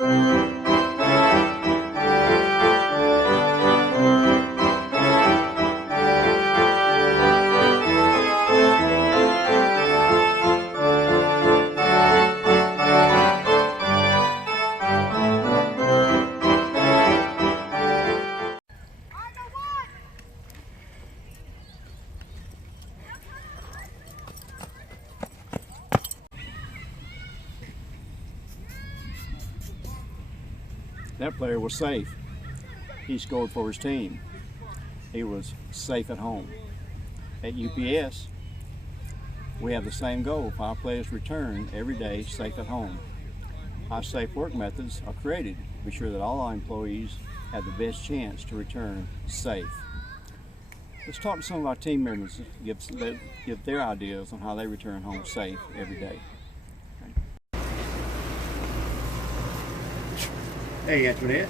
That player was safe. He scored for his team. He was safe at home. At UPS, we have the same goal. Our players return every day safe at home. Our safe work methods are created to be sure that all our employees have the best chance to return safe. Let's talk to some of our team members, give their ideas on how they return home safe every day. Hey, Antoinette.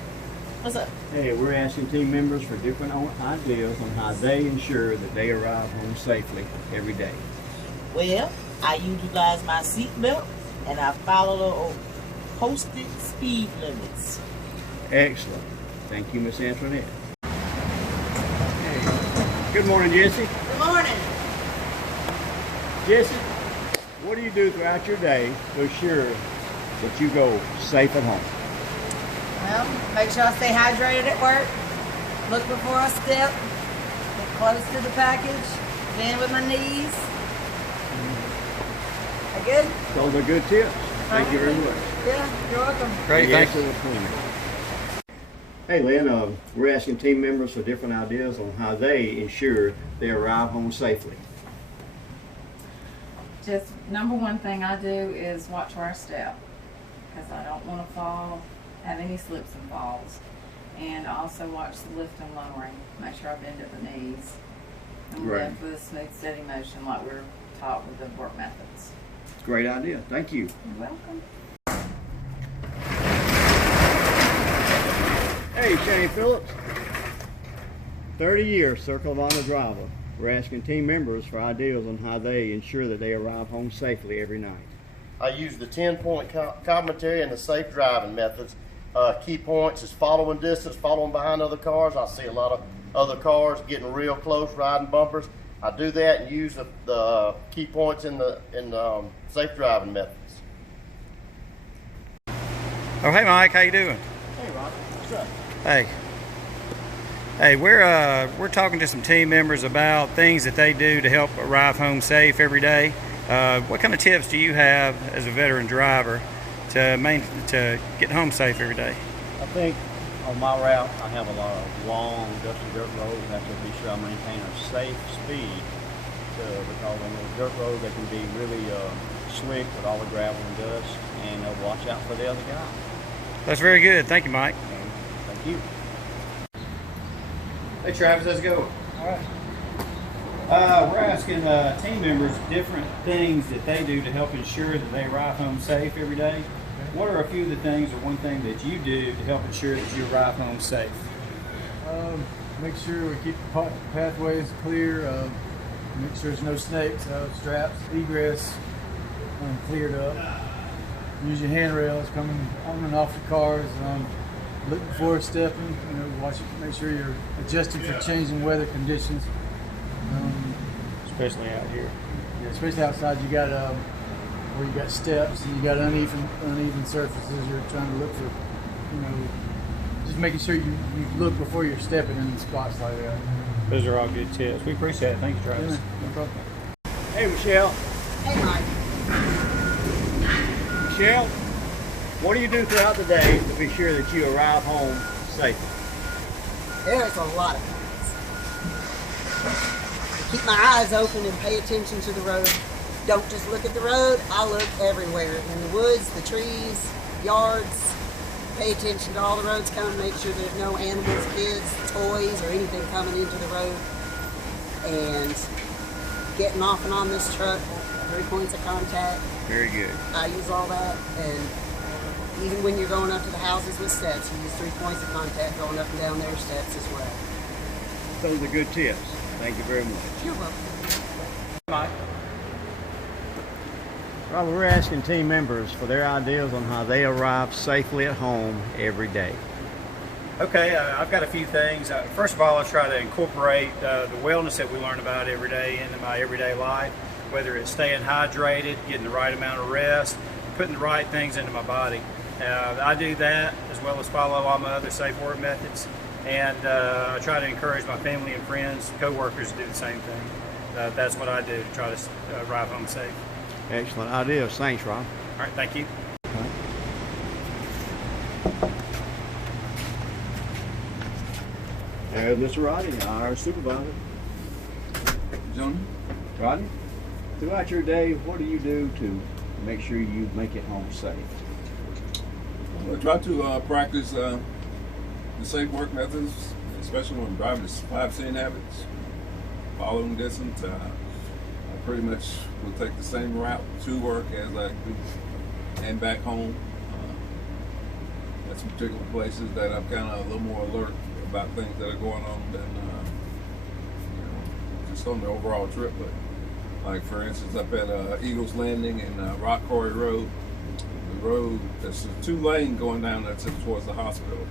What's up? Hey, we're asking team members for different ideas on how they ensure that they arrive home safely every day. Well, I utilize my seat belt and I follow the posted speed limits. Excellent. Thank you, Miss Antoinette. Hey. Good morning, Jesse. Good morning. Jesse, what do you do throughout your day to assure that you go safe at home? Well, make sure I stay hydrated at work, look before I step, get close to the package, bend with my knees. That good? Those are good tips. Thank you very much. Yeah, you're welcome. Great, thanks. Hey Lynn, we're asking team members for different ideas on how they ensure they arrive home safely. Just number one thing I do is watch where I step, because I don't want to fall, have any slips and falls. And I also watch the lift and lowering, make sure I bend at the knees. And we lift with a smooth, steady motion like we're taught with the work methods. Great idea. Thank you. You're welcome. Hey, Shane Phillips. 30 years Circle of Honor driver. We're asking team members for ideas on how they ensure that they arrive home safely every night. I use the 10-point commentary and the safe driving methods. Key points is following distance, following behind other cars. I see a lot of other cars getting real close, riding bumpers. I do that and use the key points in the safe driving methods. Oh, hey Mike, how you doing? Hey Roger, what's up? Hey, we're talking to some team members about things that they do to help arrive home safe every day. What kind of tips do you have as a veteran driver to get home safe every day? I think on my route, I have a lot of long, dusty dirt roads. I have to be sure I maintain a safe speed because on those dirt roads, they can be really slick with all the gravel and dust, and watch out for the other guy. That's very good. Thank you, Mike. Thank you. Hey Travis, how's it going? All right. We're asking team members different things that they do to help ensure that they arrive home safe every day. What are a few of the things or one thing that you do to help ensure that you arrive home safe? Make sure we keep the pathways clear, make sure there's no snakes, straps, egress cleared up. Use your handrails coming on and off the cars. Look before stepping, watch it, make sure you're adjusting for changing weather conditions. Especially out here. Yeah, especially outside, you got where you got steps and you got uneven surfaces. You're trying to look for, just making sure you look before you're stepping in spots like that. Those are all good tips. We appreciate it. Thank you, Travis. Yeah, no problem. Hey, Michelle. Hey, Mike. Michelle, what do you do throughout the day to be sure that you arrive home safely? There's a lot of things. Keep my eyes open and pay attention to the road. Don't just look at the road, I look everywhere. In the woods, the trees, yards. Pay attention to all the roads coming, make sure there's no animals, kids, toys, or anything coming into the road. And getting off and on this truck, 3 points of contact. Very good. I use all that, and even when you're going up to the houses with steps, you use 3 points of contact going up and down their steps as well. Those are good tips. Thank you very much. You're welcome. Mike. Robert, we're asking team members for their ideas on how they arrive safely at home every day. Okay, I've got a few things. First of all, I try to incorporate the wellness that we learn about every day into my everyday life, whether it's staying hydrated, getting the right amount of rest, putting the right things into my body. I do that as well as follow all my other safe work methods, and I try to encourage my family and friends, co-workers to do the same thing. That's what I do to try to arrive home safe. Excellent ideas. Thanks, Rob. All right, thank you. There's Mr. Roddy, our supervisor. Gentlemen, Roddy, throughout your day, what do you do to make sure you make it home safe? I try to practice the safe work methods, especially when driving the 5-10 habits, following distance. I pretty much will take the same route to work as I do and back home. At some particular places that I'm kind of a little more alert about things that are going on than just on the overall trip. But like for instance, up at Eagles Landing and Rock Quarry Road, the road that's a 2-lane going down that's towards the hospital,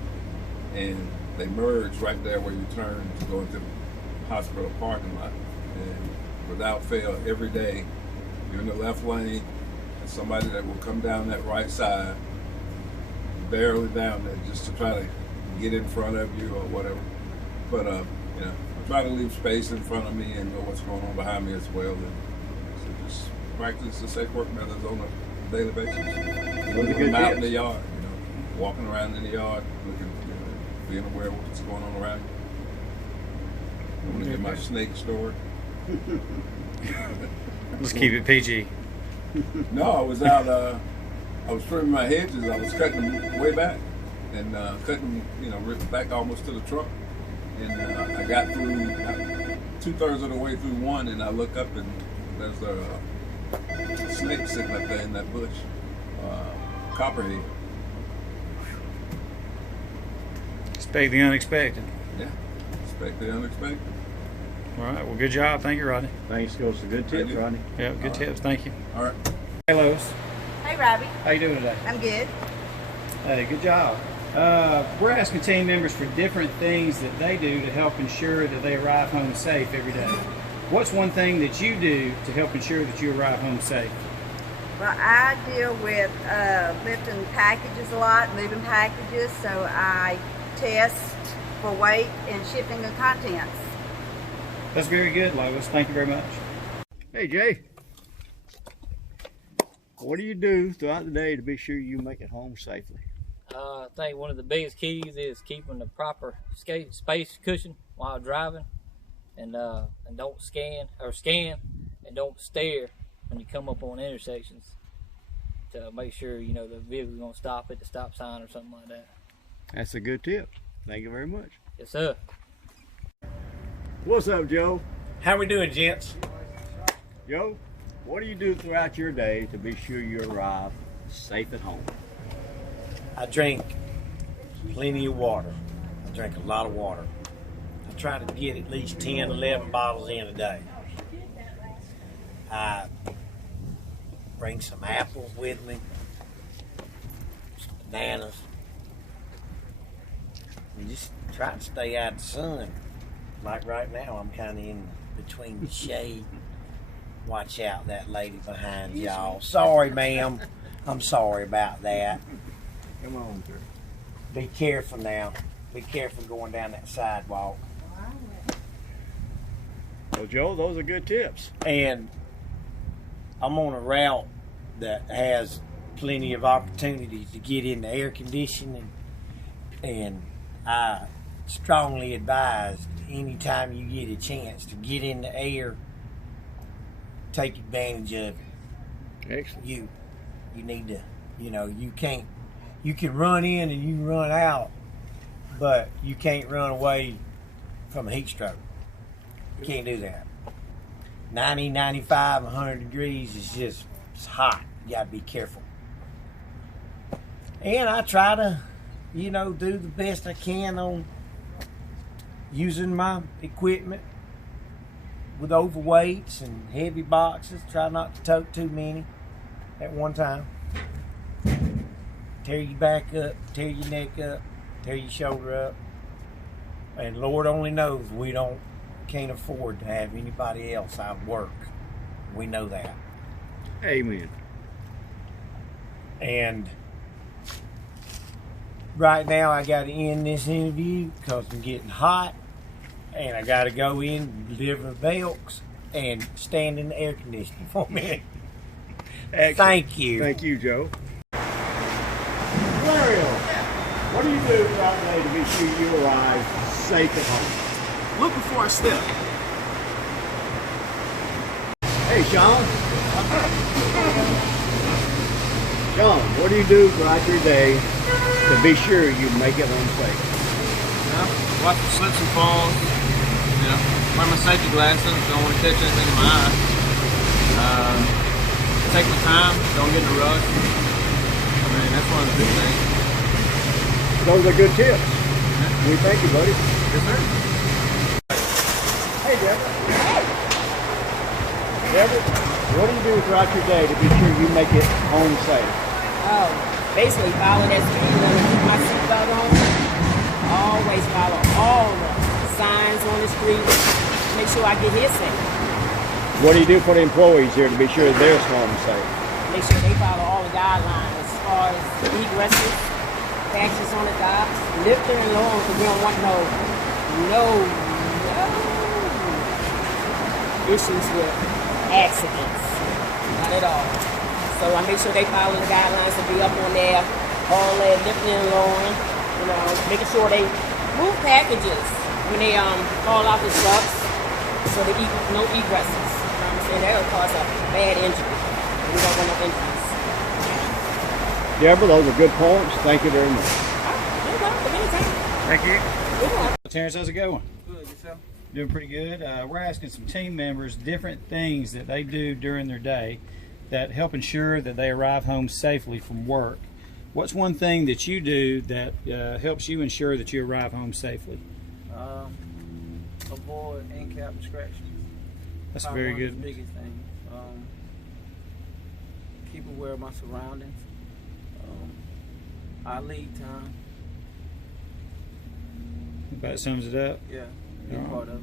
and they merge right there where you turn to go into the hospital parking lot. And without fail, every day you're in the left lane, and somebody that will come down that right side, barely down there, just to try to get in front of you or whatever. But I try to leave space in front of me and know what's going on behind me as well. And so just practice the safe work methods on a daily basis. Looking out in the yard, walking around in the yard, looking, being aware of what's going on around you. I want to get my snake story. Let's keep it PG. No, I was out. I was trimming my hedges. I was cutting them way back and cutting, back almost to the trunk. And I got through 2/3 of the way through one, and I look up and there's a snake sitting up there in that bush, copperhead. Expect the unexpected. Yeah, expect the unexpected. All right, well, good job. Thank you, Rodney. Thanks, goes to good tips, Rodney. Yeah, good tips. Thank you. All right. Hey, Lois. Hey, Robbie. How you doing today? I'm good. Hey, good job. We're asking team members for different things that they do to help ensure that they arrive home safe every day. What's one thing that you do to help ensure that you arrive home safe? Well, I deal with lifting packages a lot, moving packages, so I test for weight and shipping of contents. That's very good, Lois. Thank you very much. Hey, Jay. What do you do throughout the day to be sure you make it home safely? I think one of the biggest keys is keeping the proper space cushion while driving, and don't scan and don't stare when you come up on intersections to make sure the vehicle's gonna stop at the stop sign or something like that. That's a good tip. Thank you very much. Yes, sir. What's up, Joe? How we doing, gents? Joe, what do you do throughout your day to be sure you arrive safe at home? I drink plenty of water. I drink a lot of water. I try to get at least 10, 11 bottles in a day. I bring some apples with me, some bananas, and just try to stay out of the sun. Like right now, I'm kind of in between the shade. Watch out, that lady behind y'all. Sorry, ma'am. I'm sorry about that. Come on, sir. Be careful now. Be careful going down that sidewalk. Well, Joe, those are good tips. And I'm on a route that has plenty of opportunities to get in the air conditioning, and I strongly advise anytime you get a chance to get in the air, take advantage of it. Excellent. You need to, you can run in and you can run out, but you can't run away from a heat stroke. You can't do that. 90, 95, 100 degrees is it's hot. You gotta be careful. And I try to, do the best I can on using my equipment with overweights and heavy boxes. Try not to tote too many. at one time. Tear your back up, tear your neck up, tear your shoulder up. And Lord only knows can't afford to have anybody else out of work. We know that. Amen. And right now I got to end this interview because I'm getting hot, and I got to go in, deliver belts, and stand in the air conditioning for a minute. Thank you. Thank you, Joe. Mario, what do you do throughout the day to be sure you arrive safe at home? Look before I step. Hey, Sean. Sean, what do you do throughout your day to be sure you make it home safe? Watch for slips and falls. Wear my safety glasses. Don't want to catch anything in my eye. Take my time. Don't get in a rush. I mean, that's one of the big things. Those are good tips. We thank you, buddy. Yes, sir. Hey, Deborah. Deborah, what do you do throughout your day to be sure you make it home safe? Oh, basically follow that speed limit, keep my seatbelt on. Always follow all the signs on the street. Make sure I get here safe. What do you do for the employees here to be sure they're home safe? Make sure they follow all the guidelines as far as egresses, taxis on the docks, lifting and lowering, because we don't want no issues with accidents. Not at all. So I make sure they follow the guidelines to be up on there, all that lifting and lowering, making sure they move packages when they fall off the trucks, so they no egresses. And that'll cause a bad injury. We don't want no injuries. Deborah, those are good points. Thank you very much. You're welcome. Anytime. Thank you. You're welcome. Terrence, how's it going? Good, yourself? Doing pretty good. We're asking some team members different things that they do during their day that help ensure that they arrive home safely from work. What's one thing that you do that helps you ensure that you arrive home safely? Avoid in-cab distractions. That's Probably very one good. of the biggest things. Keep aware of my surroundings. I lead time. That sums it up. Yeah, big part of it.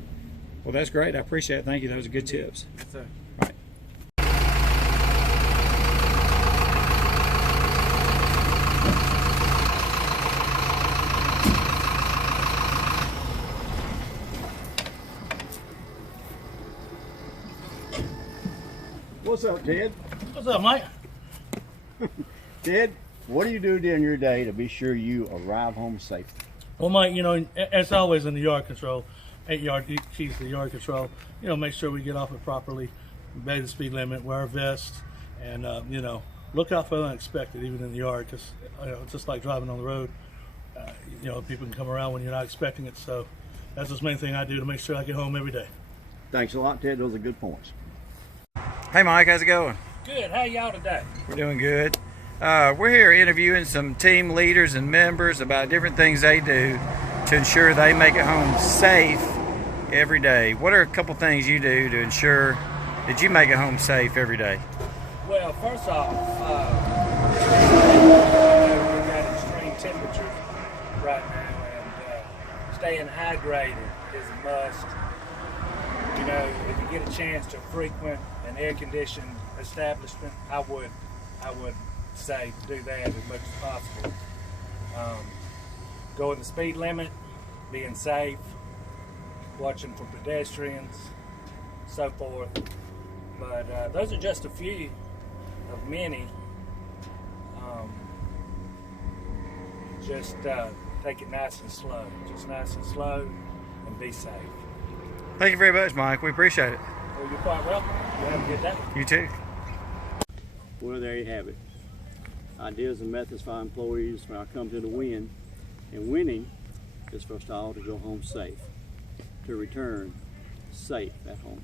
Well, that's great. I appreciate it. Thank you. Those are good tips. Yes, sir. All right. What's up, Ted? What's up, Mike? Ted, what do you do during your day to be sure you arrive home safely? Well, Mike, as always in the yard control, 8-yard keys to the yard control, make sure we get off it properly, obey the speed limit, wear a vest, and, look out for the unexpected, even in the yard, because, it's just like driving on the road. People can come around when you're not expecting it, so that's the main thing I do to make sure I get home every day. Thanks a lot, Ted. Those are good points. Hey, Mike, how's it going? Good. How y'all today? We're doing good. We're here interviewing some team leaders and members about different things they do to ensure they make it home safe every day. What are a couple things you do to ensure that you make it home safe every day? Well, first off, we've got extreme temperatures right now, and staying hydrated is a must. If you get a chance to frequent an air-conditioned establishment, I would say do that as much as possible. Going the speed limit, being safe, watching for pedestrians, so forth. But those are just a few of many. Just take it nice and slow. Just nice and slow, and be safe. Thank you very much, Mike. We appreciate it. Well, you're quite welcome. You have a good day. You too. Well, there you have it. Ideas and methods for our employees when I come to the win. And winning is for us all to go home safe, to return safe at home.